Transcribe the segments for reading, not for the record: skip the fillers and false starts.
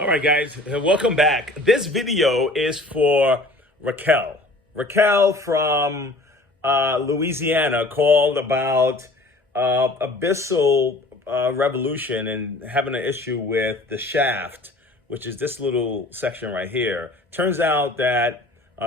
All right, guys, welcome back. This video is for Raquel. Raquel from Louisiana called about a Bissell Revolution and having an issue with the shaft, which is this little section right here. Turns out that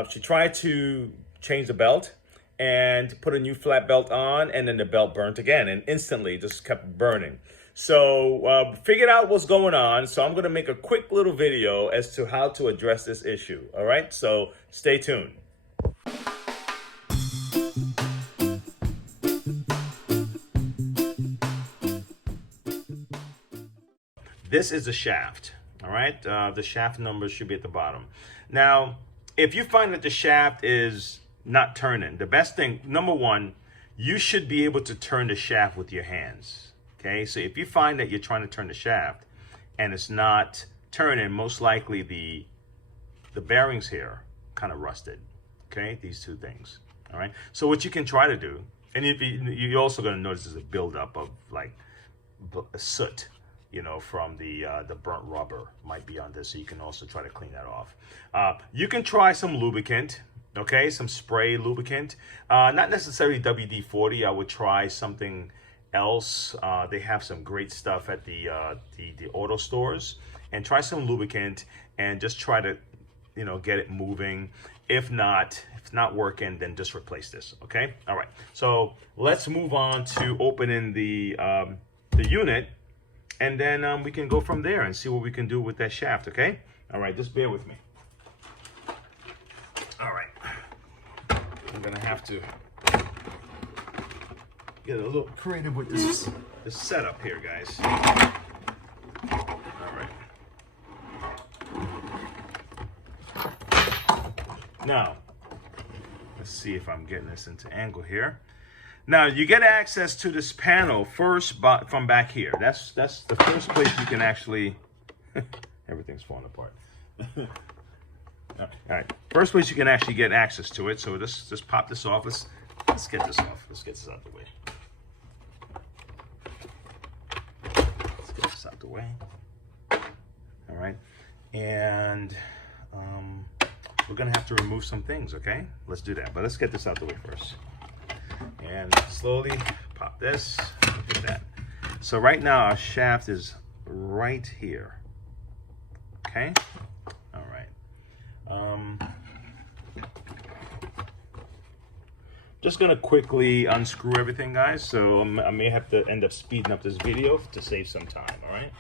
she tried to change the belt and put a new flat belt on, and then the belt burnt again and instantly just kept burning. So figured out what's going on. So I'm going to make a quick little video as to how to address this issue. All right, so stay tuned. This is the shaft. All right, the shaft number should be at the bottom. Now, if you find that the shaft is not turning, the best thing, number one, you should be able to turn the shaft with your hands. Okay, so if you find that you're trying to turn the shaft and it's not turning, most likely the bearings here kind of rusted. Okay, these two things. All right, so what you can try to do, and if you're also going to notice there's a buildup of like soot, you know, from the burnt rubber might be on this, so you can also try to clean that off. You can try some lubricant. Okay, some spray lubricant, not necessarily WD-40. I would try something else. They have some great stuff at the auto stores, and try some lubricant and just try to, you know, get it moving. If it's not working, then just replace this. Okay. All right. So let's move on to opening the unit, and then we can go from there and see what we can do with that shaft. Okay. All right. Just bear with me. All right. I'm gonna have to get a little creative with this setup here, guys. All right. Now, let's see if I'm getting this into angle here. Now, you get access to this panel first from back here. That's the first place you can actually. Everything's falling apart. All right. First place you can actually get access to it. So just pop this off. Let's get this off. Let's get this out of the way. Let's get this out of the way. All right. And we're gonna have to remove some things. Okay. Let's do that. But let's get this out of the way first. And slowly pop this. Look at that. So right now our shaft is right here. Okay. Just gonna quickly unscrew everything, guys. So I may have to end up speeding up this video to save some time. All right.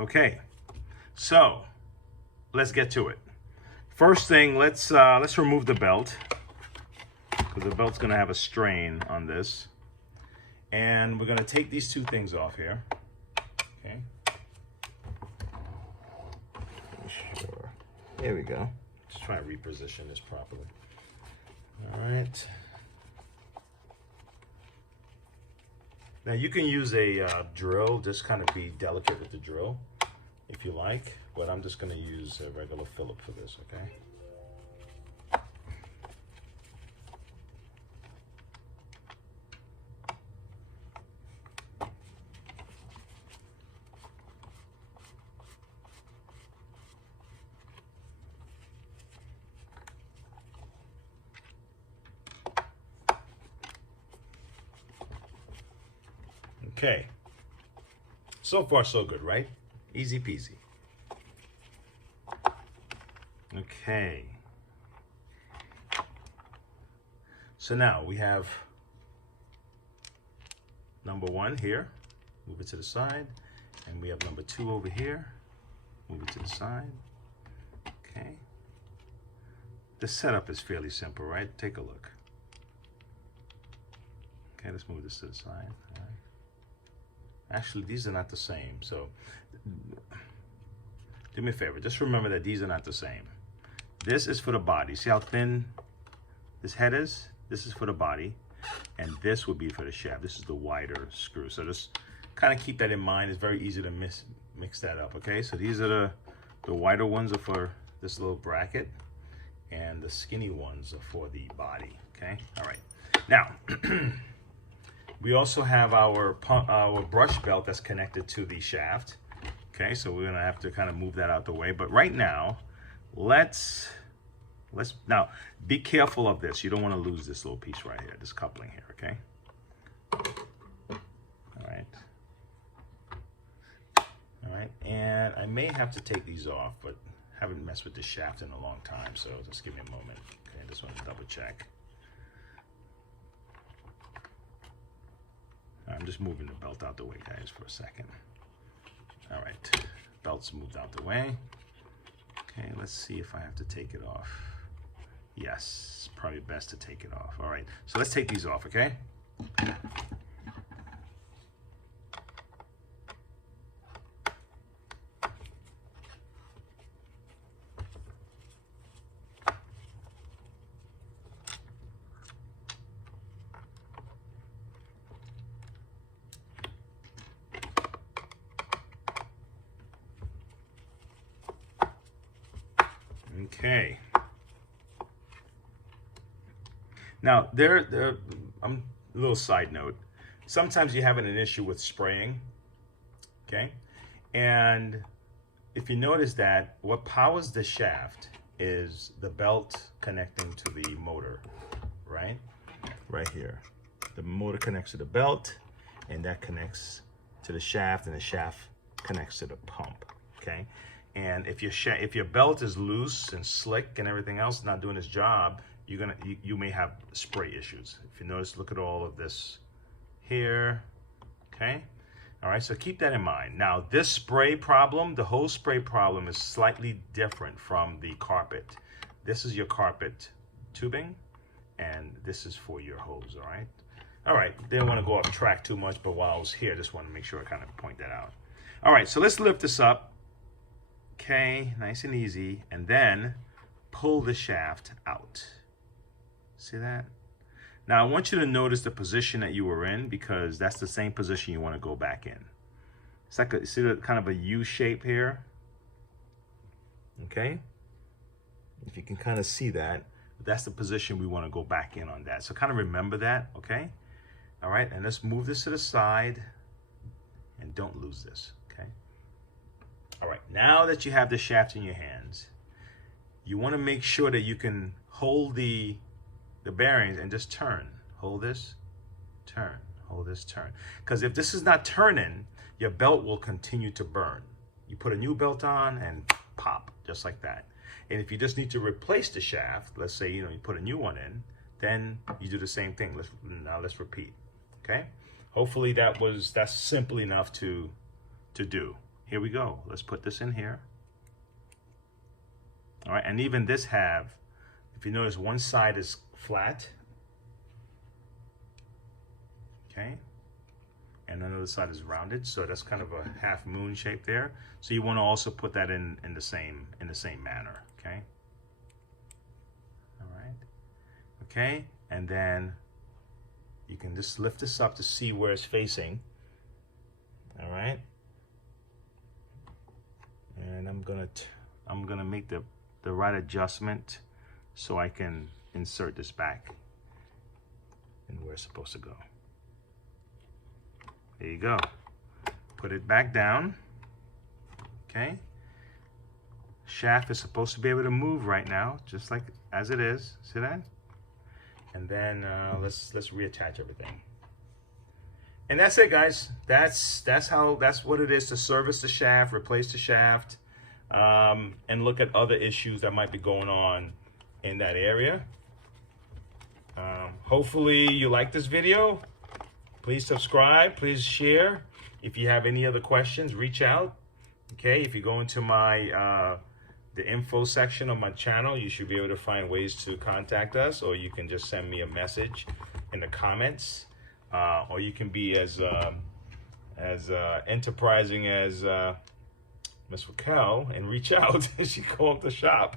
Okay, so let's get to it. First thing, let's remove the belt, because the belt's gonna have a strain on this, and we're gonna take these two things off here. Okay. Sure. There we go. Just try to reposition this properly. All right. Now you can use a drill, just kind of be delicate with the drill if you like, but I'm just going to use a regular Phillip for this, okay? Okay, so far so good, right? Easy peasy. Okay. So now we have number 1 here, move it to the side, and we have number 2 over here, move it to the side. Okay. The setup is fairly simple, right? Take a look. Okay, let's move this to the side. All right. Actually, these are not the same, so do me a favor, just remember that these are not the same. This is for the body. See how thin this head is? This is for the body, and this would be for the shaft. This is the wider screw. So just kind of keep that in mind. It's very easy to mix that up, okay? So these are the wider ones are for this little bracket, and the skinny ones are for the body, okay? All right. Now, we also have our brush belt that's connected to the shaft. Okay, so we're gonna have to kind of move that out the way. But right now, let's now be careful of this. You don't want to lose this little piece right here, this coupling here, okay? All right, and I may have to take these off, but haven't messed with the shaft in a long time, so just give me a moment. Okay, just want to double check. I'm just moving the belt out the way, guys, for a second. All right, belt's moved out the way. Okay, let's see if I have to take it off. Yes, it's probably best to take it off. All right, so let's take these off, okay? Okay. Now, a little side note. Sometimes you're having an issue with spraying, okay? And if you notice that what powers the shaft is the belt connecting to the motor, right? Right here. The motor connects to the belt, and that connects to the shaft, and the shaft connects to the pump, okay? And if your belt is loose and slick and everything else not doing its job, you may have spray issues. If you notice, look at all of this here, okay? All right, so keep that in mind. Now, this spray problem, the hose spray problem is slightly different from the carpet. This is your carpet tubing, and this is for your hose, all right? All right, didn't want to go off track too much, but while I was here, I just want to make sure I kind of point that out. All right, so let's lift this up. Okay, nice and easy, and then pull the shaft out. See that? Now, I want you to notice the position that you were in, because that's the same position you want to go back in. It's like see the kind of a U shape here? Okay? If you can kind of see that, that's the position we want to go back in on that. So kind of remember that, okay? All right, and let's move this to the side, and don't lose this, okay? All right, now that you have the shaft in your hands, you want to make sure that you can hold the bearings and just turn. Hold this, turn, hold this, turn. Because if this is not turning, your belt will continue to burn. You put a new belt on and pop, just like that. And if you just need to replace the shaft, let's say you put a new one in, then you do the same thing. Now let's repeat, okay? Hopefully that's simple enough to do. Here we go. Let's put this in here. All right, and even this if you notice, one side is flat, okay, and another side is rounded, so that's kind of a half moon shape there. So you want to also put that in the same manner, okay. All right, okay, and then you can just lift this up to see where it's facing. All right, and I'm gonna make the right adjustment so I can insert this back and where it's supposed to go. There you go. Put it back down. Okay. Shaft is supposed to be able to move right now, just like as it is. See that? And then let's reattach everything. And that's it, guys. That's what it is to service the shaft, replace the shaft, and look at other issues that might be going on in that area. Hopefully you like this video. Please subscribe. Please share. If you have any other questions, reach out. Okay, if you go into my the info section of my channel, you should be able to find ways to contact us, or you can just send me a message in the comments, or you can be as enterprising as Miss Raquel and reach out. She called the shop.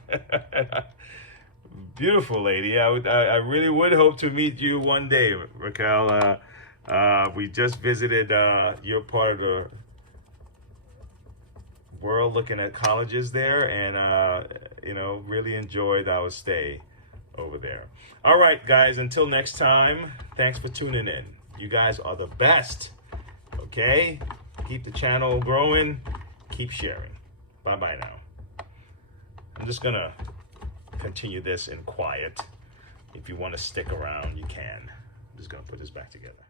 Beautiful lady. I really would hope to meet you one day, Raquel. We just visited your part of the world, looking at colleges there, and you know, really enjoyed our stay over there. All right, guys, until next time, thanks for tuning in. You guys are the best. Okay, keep the channel growing, keep sharing. Bye bye now. I'm just gonna continue this in quiet. If you want to stick around, you can. I'm just gonna put this back together.